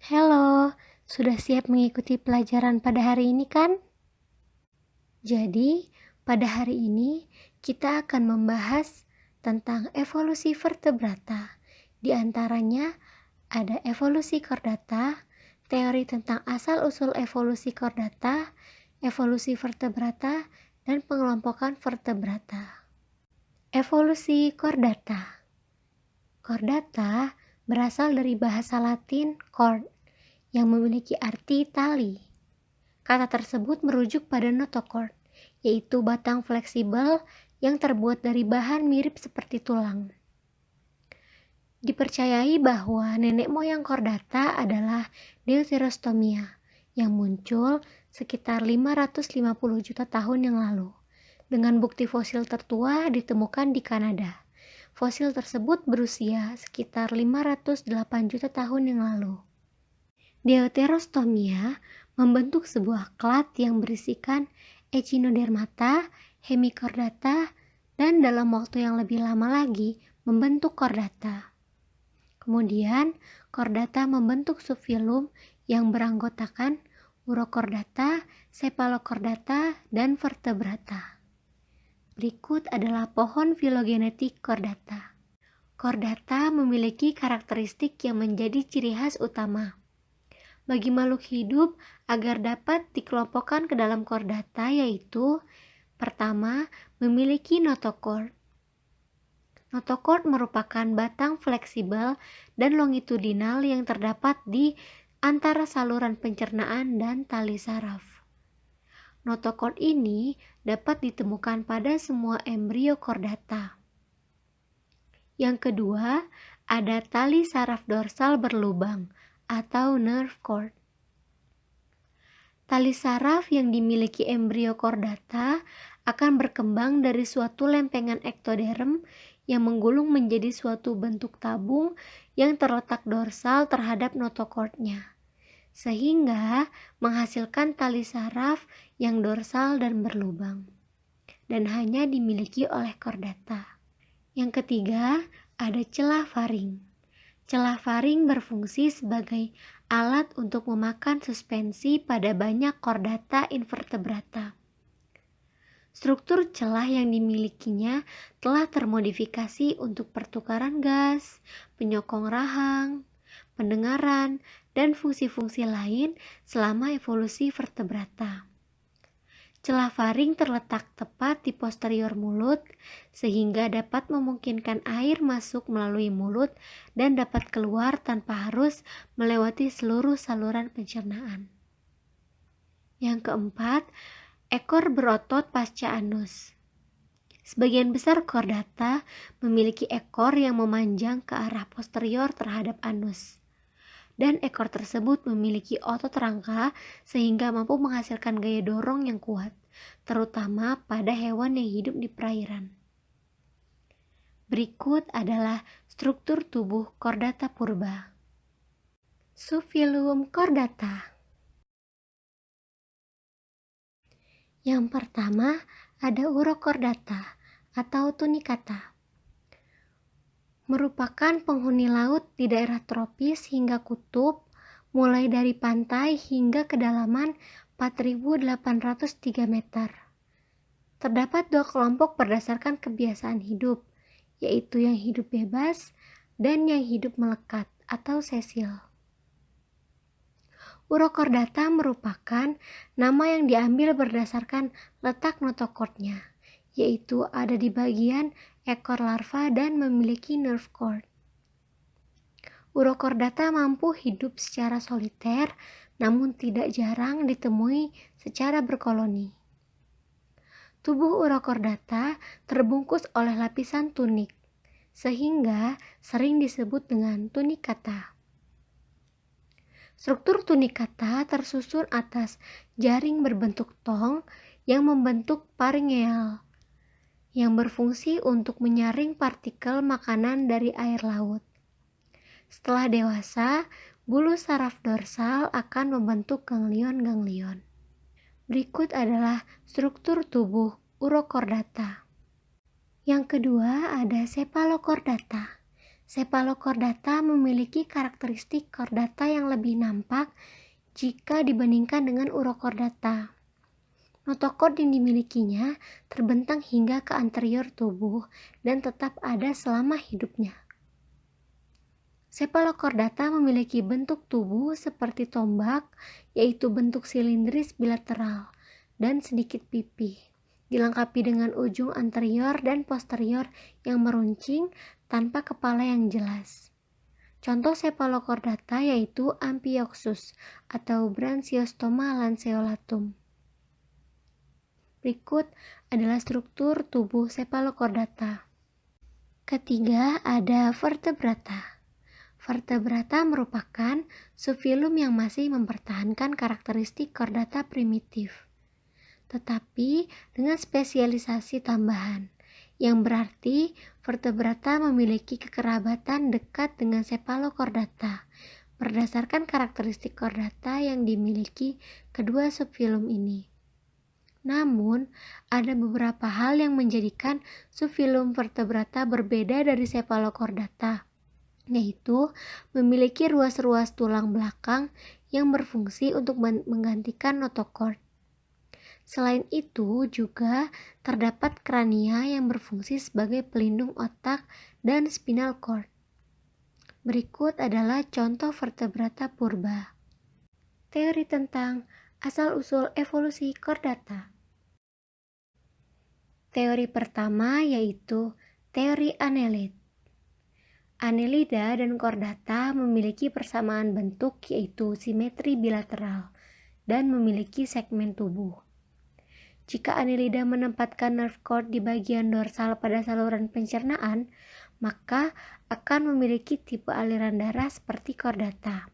Halo, sudah siap mengikuti pelajaran pada hari ini kan? Jadi, pada hari ini kita akan membahas tentang evolusi vertebrata. Di antaranya ada evolusi chordata, teori tentang asal-usul evolusi chordata, evolusi vertebrata, dan pengelompokan vertebrata. Evolusi chordata. Chordata berasal dari bahasa Latin chord yang memiliki arti tali. Kata tersebut merujuk pada notochord, yaitu batang fleksibel yang terbuat dari bahan mirip seperti tulang. Dipercayai bahwa nenek moyang chordata adalah Deuterostomia yang muncul sekitar 550 juta tahun yang lalu. Dengan bukti fosil tertua ditemukan di Kanada. Fosil tersebut berusia sekitar 508 juta tahun yang lalu. Deuterostomia membentuk sebuah klat yang berisikan Echinodermata, Hemichordata, dan dalam waktu yang lebih lama lagi membentuk chordata. Kemudian, chordata membentuk subfilum yang beranggotakan Urochordata, Cephalochordata, dan Vertebrata. Berikut adalah pohon filogenetik chordata. Chordata memiliki karakteristik yang menjadi ciri khas utama bagi makhluk hidup agar dapat dikelompokkan ke dalam chordata, yaitu pertama, memiliki notochord. Notochord merupakan batang fleksibel dan longitudinal yang terdapat di antara saluran pencernaan dan tali saraf. Notochord ini dapat ditemukan pada semua embrio chordata. Yang kedua, ada tali saraf dorsal berlubang atau nerve cord. Tali saraf yang dimiliki embrio chordata akan berkembang dari suatu lempengan ektoderm yang menggulung menjadi suatu bentuk tabung yang terletak dorsal terhadap notochordnya, sehingga menghasilkan tali saraf yang dorsal dan berlubang, dan hanya dimiliki oleh chordata. Yang ketiga, ada celah faring. Celah faring berfungsi sebagai alat untuk memakan suspensi pada banyak chordata invertebrata. Struktur celah yang dimilikinya telah termodifikasi untuk pertukaran gas, penyokong rahang, pendengaran, dan fungsi-fungsi lain selama evolusi vertebrata. Celah faring terletak tepat di posterior mulut sehingga dapat memungkinkan air masuk melalui mulut dan dapat keluar tanpa harus melewati seluruh saluran pencernaan. Yang keempat, ekor berotot pasca anus. Sebagian besar chordata memiliki ekor yang memanjang ke arah posterior terhadap anus, dan ekor tersebut memiliki otot rangka sehingga mampu menghasilkan gaya dorong yang kuat, terutama pada hewan yang hidup di perairan. Berikut adalah struktur tubuh chordata purba. Subfilum chordata. Yang pertama ada Urochordata atau tunicata. Merupakan penghuni laut di daerah tropis hingga kutub, mulai dari pantai hingga kedalaman 4.803 meter. Terdapat dua kelompok berdasarkan kebiasaan hidup, yaitu yang hidup bebas dan yang hidup melekat atau sesil. Urochordata merupakan nama yang diambil berdasarkan letak notochordnya, yaitu ada di bagian ekor larva dan memiliki nerve cord. Urochordata mampu hidup secara soliter, namun tidak jarang ditemui secara berkoloni. Tubuh Urochordata terbungkus oleh lapisan tunik, sehingga sering disebut dengan tunicata. Struktur tunicata tersusun atas jaring berbentuk tong yang membentuk paringeal, yang berfungsi untuk menyaring partikel makanan dari air laut. Setelah dewasa, bulu saraf dorsal akan membentuk ganglion-ganglion. Berikut adalah struktur tubuh Urochordata. Yang kedua ada Cephalochordata. Cephalocordata memiliki karakteristik chordata yang lebih nampak jika dibandingkan dengan Urochordata. Notochord yang dimilikinya terbentang hingga ke anterior tubuh dan tetap ada selama hidupnya. Cephalocordata memiliki bentuk tubuh seperti tombak, yaitu bentuk silindris bilateral dan sedikit pipih, dilengkapi dengan ujung anterior dan posterior yang meruncing tanpa kepala yang jelas. Contoh Cephalocordata yaitu Amphioxus atau Branchiostoma lanceolatum. Berikut adalah struktur tubuh Cephalocordata. Ketiga, ada vertebrata. Vertebrata merupakan subfilum yang masih mempertahankan karakteristik chordata primitif, tetapi dengan spesialisasi tambahan, yang berarti vertebrata memiliki kekerabatan dekat dengan Cephalocordata berdasarkan karakteristik chordata yang dimiliki kedua subfilum ini. Namun, ada beberapa hal yang menjadikan subfilum vertebrata berbeda dari Cephalocordata, yaitu memiliki ruas-ruas tulang belakang yang berfungsi untuk menggantikan notochord. Selain itu, juga terdapat krania yang berfungsi sebagai pelindung otak dan spinal cord. Berikut adalah contoh vertebrata purba. Teori tentang asal-usul evolusi chordata. Teori pertama yaitu teori Annelid. Annelida dan chordata memiliki persamaan bentuk yaitu simetri bilateral dan memiliki segmen tubuh. Jika Annelida menempatkan nerve cord di bagian dorsal pada saluran pencernaan, maka akan memiliki tipe aliran darah seperti chordata.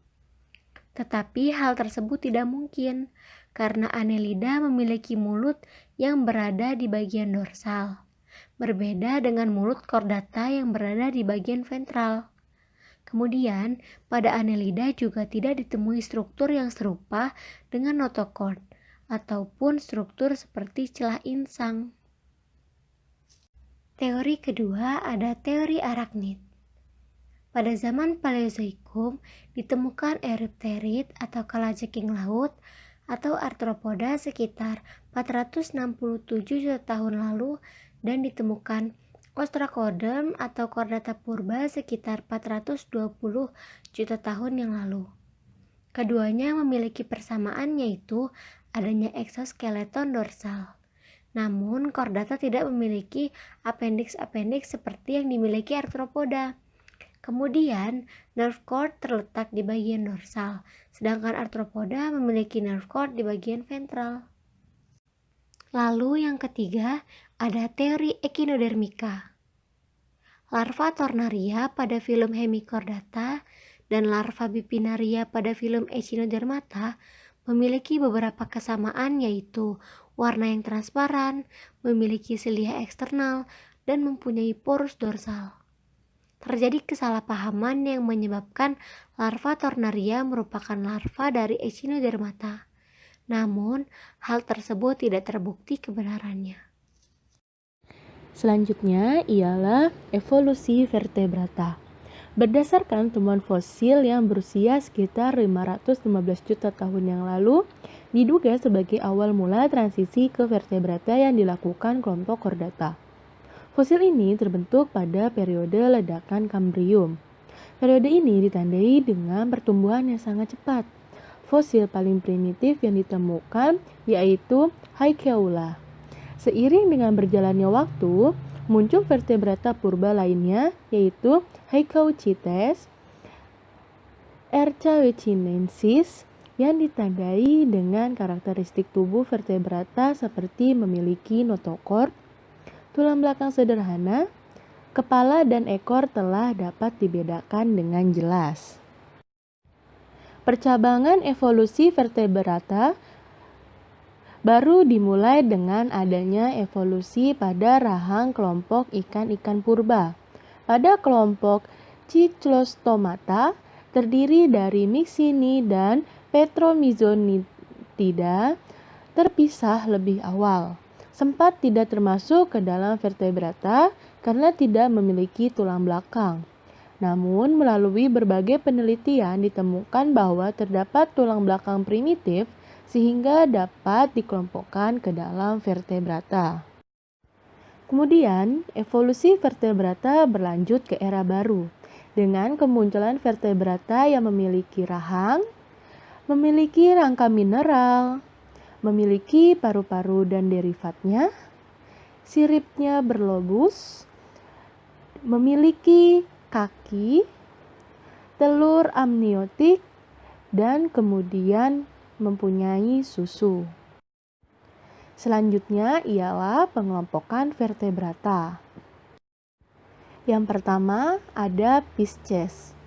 Tetapi hal tersebut tidak mungkin karena Annelida memiliki mulut yang berada di bagian dorsal, berbeda dengan mulut chordata yang berada di bagian ventral. Kemudian, pada Annelida juga tidak ditemui struktur yang serupa dengan notochord ataupun struktur seperti celah insang. Teori kedua ada teori arachnid. Pada zaman Paleozoikum ditemukan Eurypterid atau kalajengking laut atau arthropoda sekitar 467 juta tahun lalu dan ditemukan Ostracoderm atau chordata purba sekitar 420 juta tahun yang lalu. Keduanya memiliki persamaan yaitu adanya eksoskeleton dorsal. Namun chordata tidak memiliki appendix seperti yang dimiliki arthropoda. Kemudian, nerve cord terletak di bagian dorsal, sedangkan arthropoda memiliki nerve cord di bagian ventral. Lalu yang ketiga, ada teori echinodermika. Larva Tornaria pada filum Hemichordata dan larva Bipinaria pada filum Echinodermata memiliki beberapa kesamaan yaitu warna yang transparan, memiliki silia eksternal, dan mempunyai porus dorsal. Terjadi kesalahpahaman yang menyebabkan larva Tornaria merupakan larva dari Echinodermata. Namun, hal tersebut tidak terbukti kebenarannya. Selanjutnya ialah evolusi vertebrata. Berdasarkan temuan fosil yang berusia sekitar 515 juta tahun yang lalu, diduga sebagai awal mula transisi ke vertebrata yang dilakukan kelompok chordata. Fosil ini terbentuk pada periode ledakan Kambrium. Periode ini ditandai dengan pertumbuhan yang sangat cepat. Fosil paling primitif yang ditemukan yaitu Haikaiula. Seiring dengan berjalannya waktu, muncul vertebrata purba lainnya yaitu Haikauchites, Ercawecinensis yang ditandai dengan karakteristik tubuh vertebrata seperti memiliki notochord, tulang belakang sederhana, kepala dan ekor telah dapat dibedakan dengan jelas. Percabangan evolusi vertebrata baru dimulai dengan adanya evolusi pada rahang kelompok ikan-ikan purba. Pada kelompok Cyclostomata terdiri dari Myxini dan Petromyzonitida terpisah lebih awal. Sempat tidak termasuk ke dalam vertebrata karena tidak memiliki tulang belakang. Namun, melalui berbagai penelitian ditemukan bahwa terdapat tulang belakang primitif sehingga dapat dikelompokkan ke dalam vertebrata. Kemudian, evolusi vertebrata berlanjut ke era baru dengan kemunculan vertebrata yang memiliki rahang, memiliki rangka mineral, memiliki paru-paru dan derivatnya, siripnya berlobus, memiliki kaki, telur amniotik, dan kemudian mempunyai susu. Selanjutnya ialah pengelompokan vertebrata. Yang pertama ada Pisces.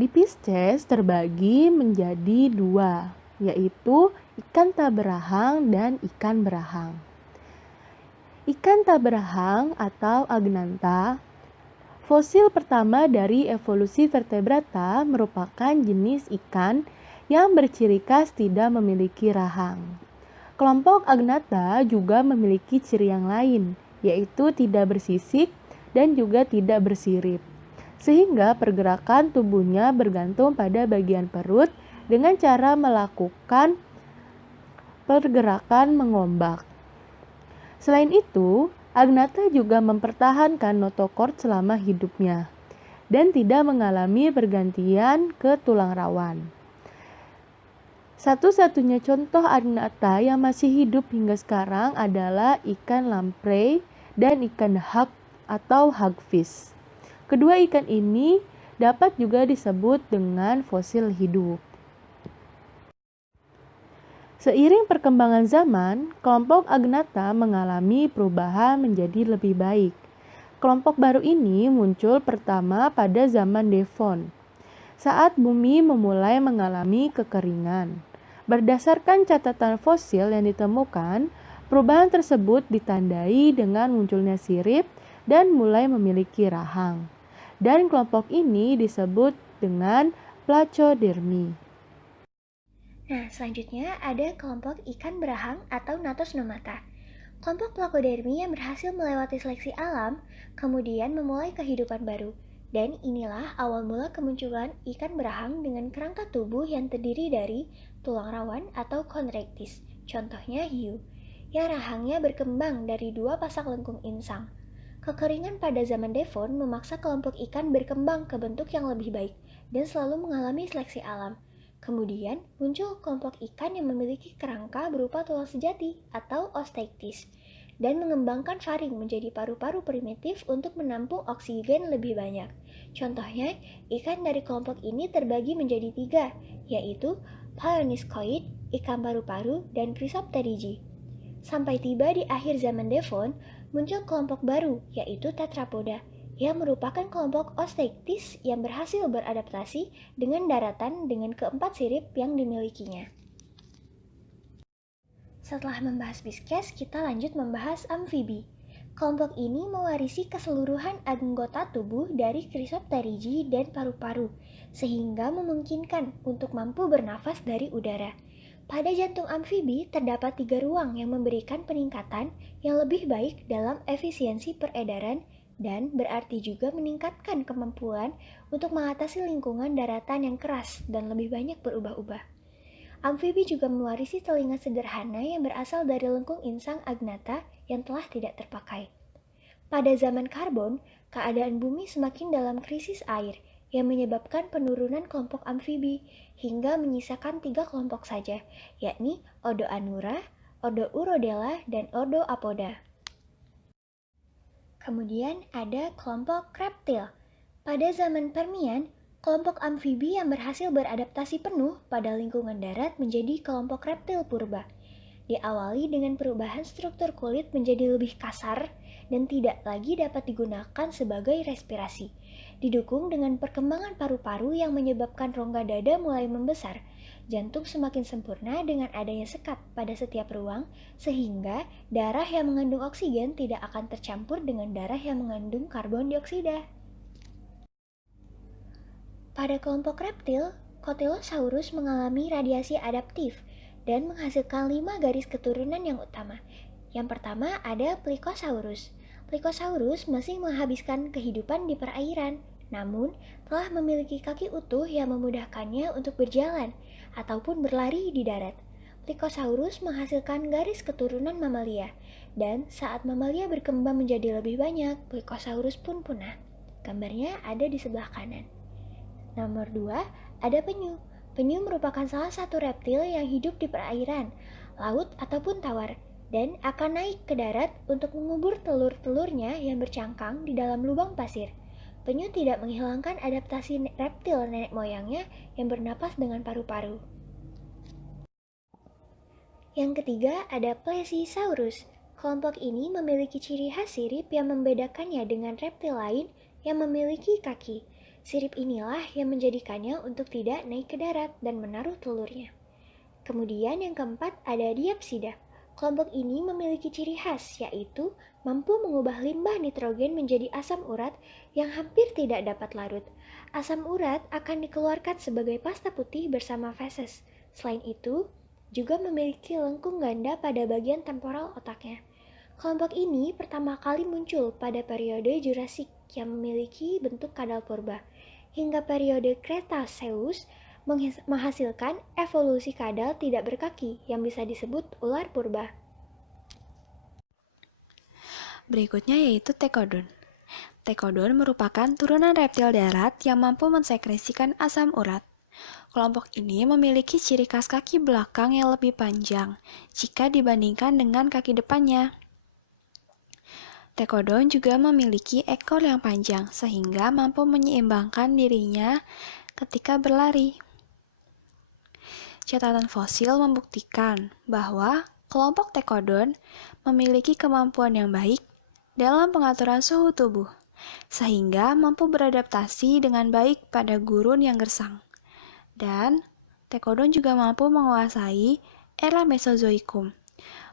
Di Pisces terbagi menjadi dua, yaitu ikan tak berahang dan ikan berahang. Ikan tak berahang atau Agnantha, fosil pertama dari evolusi vertebrata, merupakan jenis ikan yang berciri khas tidak memiliki rahang. Kelompok Agnantha juga memiliki ciri yang lain, yaitu tidak bersisik dan juga tidak bersirip, sehingga pergerakan tubuhnya bergantung pada bagian perut dengan cara melakukan pergerakan mengombak. Selain itu, Agnantha juga mempertahankan notochord selama hidupnya dan tidak mengalami pergantian ke tulang rawan. Satu-satunya contoh Agnantha yang masih hidup hingga sekarang adalah ikan lamprey dan ikan hag atau hagfish. Kedua ikan ini dapat juga disebut dengan fosil hidup. Seiring perkembangan zaman, kelompok Agnantha mengalami perubahan menjadi lebih baik. Kelompok baru ini muncul pertama pada zaman Devon, saat bumi memulai mengalami kekeringan. Berdasarkan catatan fosil yang ditemukan, perubahan tersebut ditandai dengan munculnya sirip dan mulai memiliki rahang. Dan kelompok ini disebut dengan Placodermi. Nah, selanjutnya ada kelompok ikan berahang atau Natosnomata. Kelompok Placodermi yang berhasil melewati seleksi alam, kemudian memulai kehidupan baru. Dan inilah awal mula kemunculan ikan berahang dengan kerangka tubuh yang terdiri dari tulang rawan atau chondrichthyes, contohnya hiu, yang rahangnya berkembang dari dua pasak lengkung insang. Kekeringan pada zaman Devon memaksa kelompok ikan berkembang ke bentuk yang lebih baik dan selalu mengalami seleksi alam. Kemudian muncul kelompok ikan yang memiliki kerangka berupa tulang sejati atau osteichthyes dan mengembangkan faring menjadi paru-paru primitif untuk menampung oksigen lebih banyak. Contohnya, ikan dari kelompok ini terbagi menjadi tiga, yaitu Pioniskoid, ikan paru-paru, dan Chrysopterygii. Sampai tiba di akhir zaman Devon, muncul kelompok baru, yaitu Tetrapoda, yang merupakan kelompok osteichthyes yang berhasil beradaptasi dengan daratan dengan keempat sirip yang dimilikinya. Setelah membahas Pisces, kita lanjut membahas amfibi. Kelompok ini mewarisi keseluruhan anggota tubuh dari Chrysopterygii dan paru-paru, sehingga memungkinkan untuk mampu bernafas dari udara. Pada jantung amfibi terdapat 3 ruang yang memberikan peningkatan yang lebih baik dalam efisiensi peredaran dan berarti juga meningkatkan kemampuan untuk mengatasi lingkungan daratan yang keras dan lebih banyak berubah-ubah. Amfibi juga mewarisi telinga sederhana yang berasal dari lengkung insang Agnantha yang telah tidak terpakai. Pada zaman karbon, keadaan bumi semakin dalam krisis air yang menyebabkan penurunan kelompok amfibi hingga menyisakan 3 kelompok saja, yakni Odoanura, Odourodela, dan Odoapoda. Kemudian ada kelompok reptil. Pada zaman Permian, kelompok amfibi yang berhasil beradaptasi penuh pada lingkungan darat menjadi kelompok reptil purba. Diawali dengan perubahan struktur kulit menjadi lebih kasar dan tidak lagi dapat digunakan sebagai respirasi. Didukung dengan perkembangan paru-paru yang menyebabkan rongga dada mulai membesar, jantung semakin sempurna dengan adanya sekat pada setiap ruang, sehingga darah yang mengandung oksigen tidak akan tercampur dengan darah yang mengandung karbon dioksida. Pada kelompok reptil, Cotylosaurus mengalami radiasi adaptif dan menghasilkan 5 garis keturunan yang utama. Yang pertama ada Plecosaurus. Plycosaurus masih menghabiskan kehidupan di perairan, namun telah memiliki kaki utuh yang memudahkannya untuk berjalan ataupun berlari di darat. Plycosaurus menghasilkan garis keturunan mamalia, dan saat mamalia berkembang menjadi lebih banyak, Plycosaurus pun punah. Gambarnya ada di sebelah kanan. Nomor 2, ada penyu. Penyu merupakan salah satu reptil yang hidup di perairan, laut ataupun tawar, dan akan naik ke darat untuk mengubur telur-telurnya yang bercangkang di dalam lubang pasir. Penyu tidak menghilangkan adaptasi reptil nenek moyangnya yang bernapas dengan paru-paru. Yang ketiga ada Plesiosaurus. Kelompok ini memiliki ciri khas sirip yang membedakannya dengan reptil lain yang memiliki kaki. Sirip inilah yang menjadikannya untuk tidak naik ke darat dan menaruh telurnya. Kemudian yang keempat ada Diapsida. Kelompok ini memiliki ciri khas, yaitu mampu mengubah limbah nitrogen menjadi asam urat yang hampir tidak dapat larut. Asam urat akan dikeluarkan sebagai pasta putih bersama feses. Selain itu, juga memiliki lengkung ganda pada bagian temporal otaknya. Kelompok ini pertama kali muncul pada periode Jurassik yang memiliki bentuk kadal purba. Hingga periode Cretaceous menghasilkan evolusi kadal tidak berkaki yang bisa disebut ular purba. Berikutnya yaitu Tekodon. Tekodon merupakan turunan reptil darat yang mampu mensekresikan asam urat. Kelompok ini memiliki ciri khas kaki belakang yang lebih panjang jika dibandingkan dengan kaki depannya. Tekodon juga memiliki ekor yang panjang sehingga mampu menyeimbangkan dirinya ketika berlari. Catatan fosil membuktikan bahwa kelompok Tekodon memiliki kemampuan yang baik dalam pengaturan suhu tubuh, sehingga mampu beradaptasi dengan baik pada gurun yang gersang. Dan Tekodon juga mampu menguasai era Mesozoikum,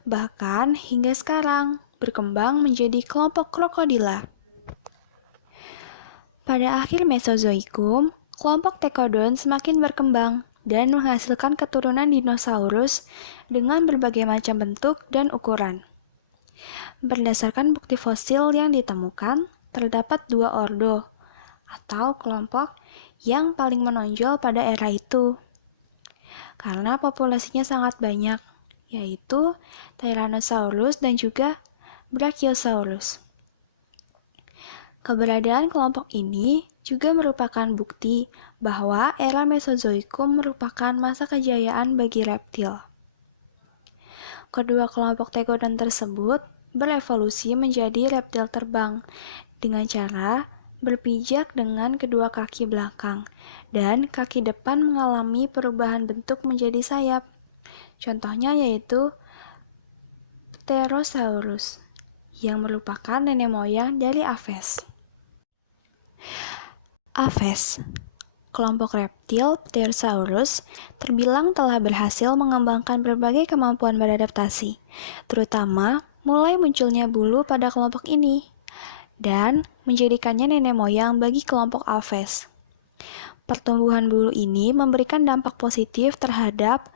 bahkan hingga sekarang berkembang menjadi kelompok krokodila. Pada akhir Mesozoikum, kelompok Tekodon semakin berkembang dan menghasilkan keturunan dinosaurus dengan berbagai macam bentuk dan ukuran. Berdasarkan bukti fosil yang ditemukan, terdapat 2 ordo atau kelompok yang paling menonjol pada era itu. Karena populasinya sangat banyak, yaitu Tyrannosaurus dan juga Brachiosaurus. Keberadaan kelompok ini juga merupakan bukti bahwa era Mesozoikum merupakan masa kejayaan bagi reptil. Kedua kelompok Tekodon tersebut berevolusi menjadi reptil terbang dengan cara berpijak dengan kedua kaki belakang, dan kaki depan mengalami perubahan bentuk menjadi sayap. Contohnya yaitu Pterosaurus, yang merupakan nenek moyang dari Aves. Aves, kelompok reptil Pterosaurus, terbilang telah berhasil mengembangkan berbagai kemampuan beradaptasi, terutama mulai munculnya bulu pada kelompok ini, dan menjadikannya nenek moyang bagi kelompok Aves. Pertumbuhan bulu ini memberikan dampak positif terhadap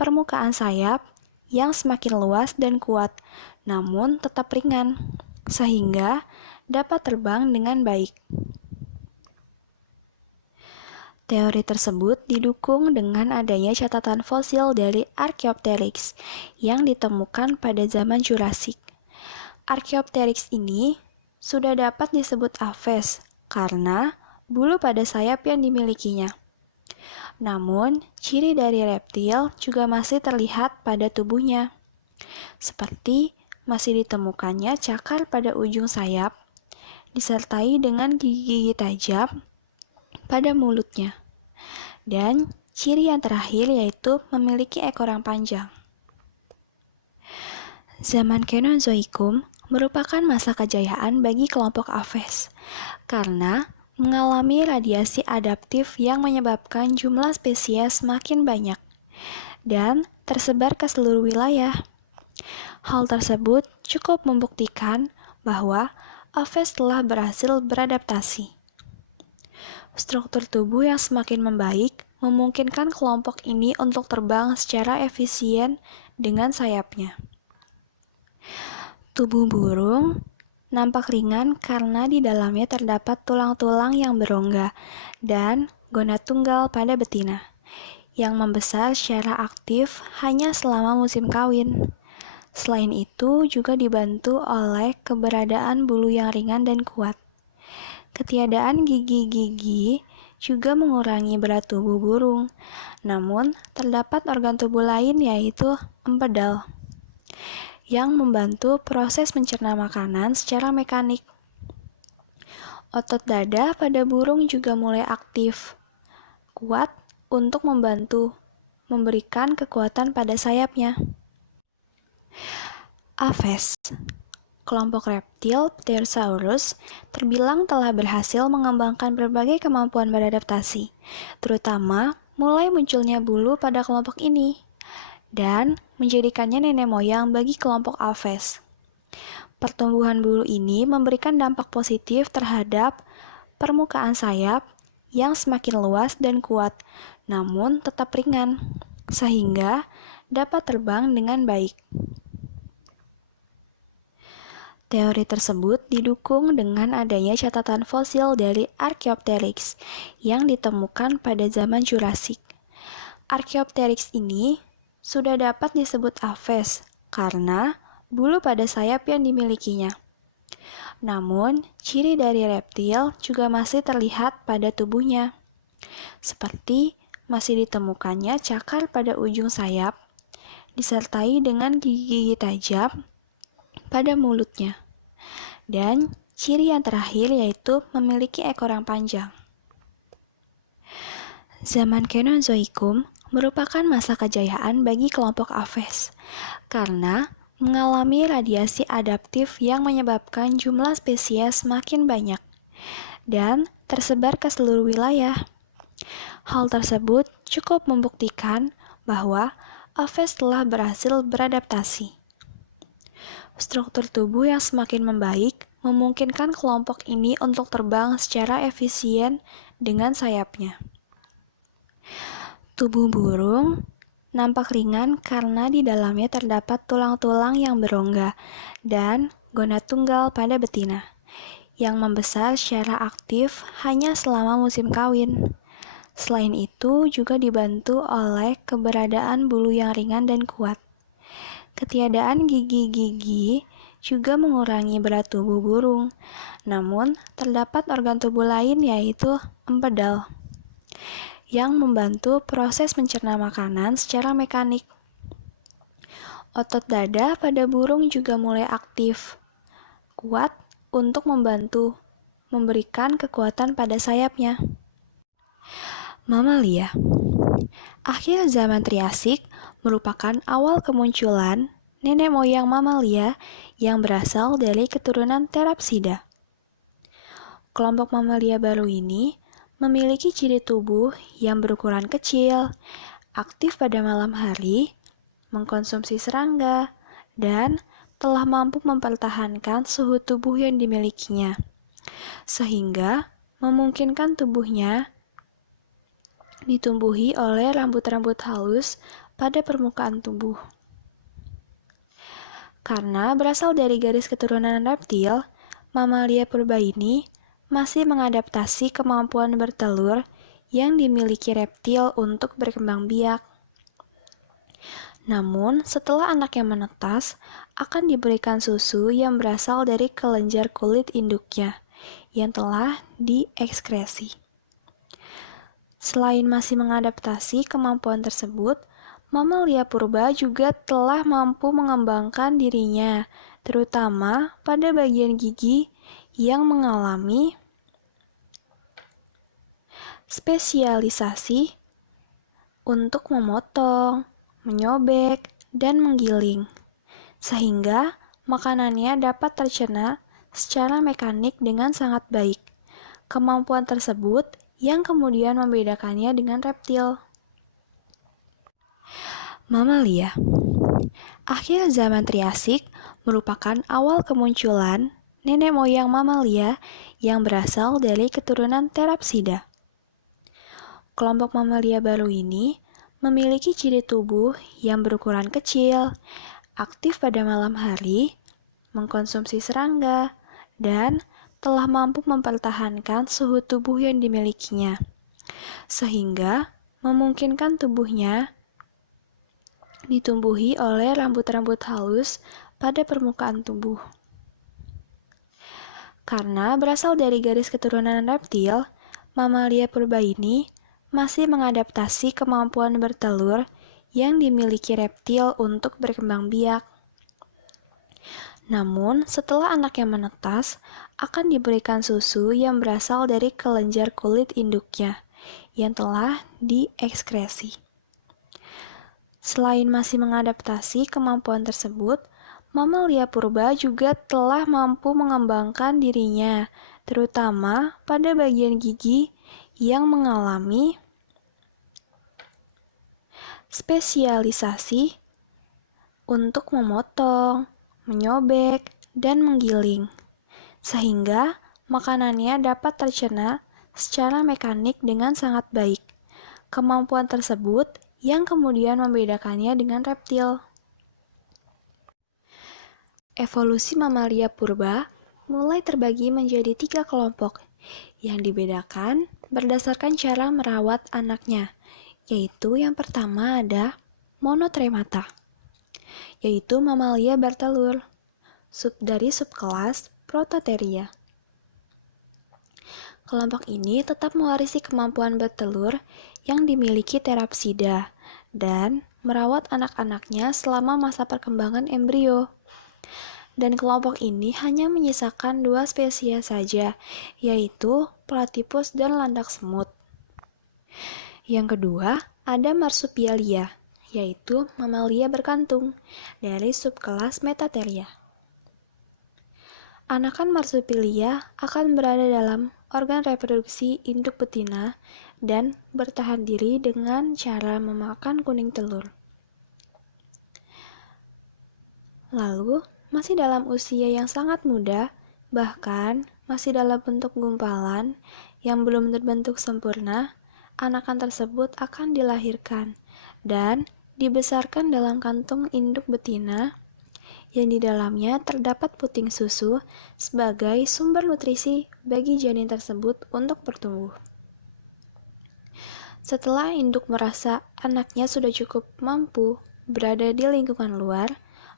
permukaan sayap yang semakin luas dan kuat, namun tetap ringan, sehingga dapat terbang dengan baik. Teori tersebut didukung dengan adanya catatan fosil dari Archaeopteryx yang ditemukan pada zaman Jurassik. Archaeopteryx ini sudah dapat disebut Aves karena bulu pada sayap yang dimilikinya. Namun, ciri dari reptil juga masih terlihat pada tubuhnya, seperti masih ditemukannya cakar pada ujung sayap, disertai dengan gigi-gigi tajam pada mulutnya. Dan ciri yang terakhir yaitu memiliki ekor yang panjang. Zaman Kenozoikum merupakan masa kejayaan bagi kelompok Aves, karena mengalami radiasi adaptif yang menyebabkan jumlah spesies makin banyak dan tersebar ke seluruh wilayah. Hal tersebut cukup membuktikan bahwa Aves telah berhasil beradaptasi. Struktur tubuh yang semakin membaik memungkinkan kelompok ini untuk terbang secara efisien dengan sayapnya. Tubuh burung nampak ringan karena di dalamnya terdapat tulang-tulang yang berongga dan gonad tunggal pada betina, yang membesar secara aktif hanya selama musim kawin. Selain itu, juga dibantu oleh keberadaan bulu yang ringan dan kuat. Ketiadaan gigi-gigi juga mengurangi berat tubuh burung. Namun, terdapat organ tubuh lain yaitu empedal yang membantu proses mencerna makanan secara mekanik. Otot dada pada burung juga mulai aktif, kuat untuk membantu memberikan kekuatan pada sayapnya. Aves, kelompok reptil Pterosaurus, terbilang telah berhasil mengembangkan berbagai kemampuan beradaptasi, terutama mulai munculnya bulu pada kelompok ini, dan menjadikannya nenek moyang bagi kelompok Aves. Pertumbuhan bulu ini memberikan dampak positif terhadap permukaan sayap yang semakin luas dan kuat, namun tetap ringan, sehingga dapat terbang dengan baik. Teori tersebut didukung dengan adanya catatan fosil dari Archaeopteryx yang ditemukan pada zaman Jurassik. Archaeopteryx ini sudah dapat disebut Aves karena bulu pada sayap yang dimilikinya. Namun, ciri dari reptil juga masih terlihat pada tubuhnya, seperti masih ditemukannya cakar pada ujung sayap, disertai dengan gigi-gigi tajam pada mulutnya. Dan ciri yang terakhir yaitu memiliki ekor yang panjang. Zaman Kenozoikum merupakan masa kejayaan bagi kelompok Aves karena mengalami radiasi adaptif yang menyebabkan jumlah spesies semakin banyak dan tersebar ke seluruh wilayah. Hal tersebut cukup membuktikan bahwa Aves telah berhasil beradaptasi. Struktur tubuh yang semakin membaik memungkinkan kelompok ini untuk terbang secara efisien dengan sayapnya. Tubuh burung nampak ringan karena di dalamnya terdapat tulang-tulang yang berongga dan gonad tunggal pada betina, yang membesar secara aktif hanya selama musim kawin. Selain itu, juga dibantu oleh keberadaan bulu yang ringan dan kuat. Ketiadaan gigi-gigi juga mengurangi berat tubuh burung, namun terdapat organ tubuh lain yaitu empedal yang membantu proses mencerna makanan secara mekanik. Otot dada pada burung juga mulai aktif, kuat untuk membantu memberikan kekuatan pada sayapnya. Mamalia. Akhir zaman Triasik merupakan awal kemunculan nenek moyang mamalia yang berasal dari keturunan Therapsida. Kelompok mamalia baru ini memiliki ciri tubuh yang berukuran kecil, aktif pada malam hari, mengkonsumsi serangga, dan telah mampu mempertahankan suhu tubuh yang dimilikinya, sehingga memungkinkan tubuhnya ditumbuhi oleh rambut-rambut halus pada permukaan tubuh. Karena berasal dari garis keturunan reptil, mamalia purba ini masih mengadaptasi kemampuan bertelur yang dimiliki reptil untuk berkembang biak. Namun, setelah anaknya menetas, akan diberikan susu yang berasal dari kelenjar kulit induknya yang telah diekskresi. Selain masih mengadaptasi kemampuan tersebut, mamalia purba juga telah mampu mengembangkan dirinya, terutama pada bagian gigi yang mengalami spesialisasi untuk memotong, menyobek, dan menggiling, sehingga makanannya dapat tercerna secara mekanik dengan sangat baik. Kemampuan tersebut yang kemudian membedakannya dengan reptil. Mamalia. Akhir zaman Triasik merupakan awal kemunculan nenek moyang mamalia yang berasal dari keturunan Therapsida. Kelompok mamalia baru ini memiliki ciri tubuh yang berukuran kecil, aktif pada malam hari, mengkonsumsi serangga, dan telah mampu mempertahankan suhu tubuh yang dimilikinya, sehingga memungkinkan tubuhnya ditumbuhi oleh rambut-rambut halus pada permukaan tubuh. Karena berasal dari garis keturunan reptil, mamalia purba ini masih mengadaptasi kemampuan bertelur yang dimiliki reptil untuk berkembang biak. Namun, setelah anaknya menetas, akan diberikan susu yang berasal dari kelenjar kulit induknya yang telah diekskresi. Selain masih mengadaptasi kemampuan tersebut, mamalia purba juga telah mampu mengembangkan dirinya, terutama pada bagian gigi yang mengalami spesialisasi untuk memotong, menyobek, dan menggiling, sehingga makanannya dapat tercerna secara mekanik dengan sangat baik. Kemampuan tersebut yang kemudian membedakannya dengan reptil. Evolusi mamalia purba mulai terbagi menjadi 3 kelompok yang dibedakan berdasarkan cara merawat anaknya, yaitu yang pertama ada monotremata, yaitu mamalia bertelur, dari subkelas Prototheria. Kelompok ini tetap mewarisi kemampuan bertelur yang dimiliki Therapsida dan merawat anak-anaknya selama masa perkembangan embrio. Dan kelompok ini hanya menyisakan 2 spesies saja, yaitu Platypus dan landak semut. Yang kedua, ada Marsupialia, yaitu mamalia berkantung dari subkelas Metatheria. Anakan Marsupialia akan berada dalam organ reproduksi induk betina dan bertahan diri dengan cara memakan kuning telur. Lalu, masih dalam usia yang sangat muda, bahkan masih dalam bentuk gumpalan yang belum terbentuk sempurna, anakan tersebut akan dilahirkan dan dibesarkan dalam kantung induk betina yang di dalamnya terdapat puting susu sebagai sumber nutrisi bagi janin tersebut untuk bertumbuh. Setelah induk merasa anaknya sudah cukup mampu berada di lingkungan luar,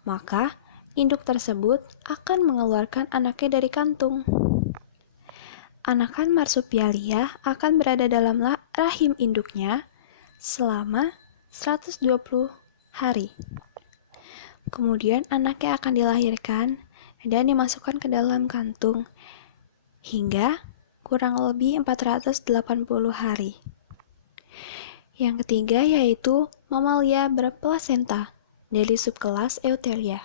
maka induk tersebut akan mengeluarkan anaknya dari kantung. Anakan Marsupialia akan berada dalam rahim induknya selama 120 hari. Kemudian anaknya akan dilahirkan dan dimasukkan ke dalam kantung hingga kurang lebih 480 hari. Yang ketiga yaitu mamalia berplasenta dari subkelas Eutheria.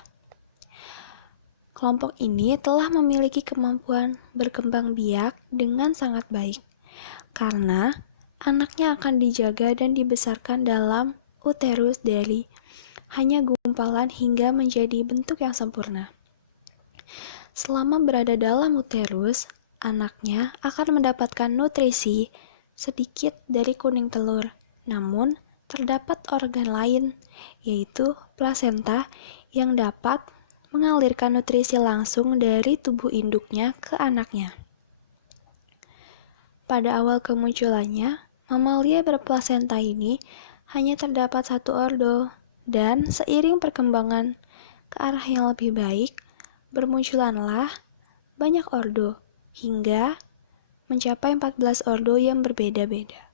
Kelompok ini telah memiliki kemampuan berkembang biak dengan sangat baik, karena anaknya akan dijaga dan dibesarkan dalam uterus dari hanya gumpalan hingga menjadi bentuk yang sempurna. Selama berada dalam uterus, anaknya akan mendapatkan nutrisi sedikit dari kuning telur, namun terdapat organ lain, yaitu plasenta yang dapat mengalirkan nutrisi langsung dari tubuh induknya ke anaknya. Pada awal kemunculannya, mamalia berplasenta ini hanya terdapat 1 ordo, dan seiring perkembangan ke arah yang lebih baik, bermunculanlah banyak ordo, hingga mencapai 14 ordo yang berbeda-beda.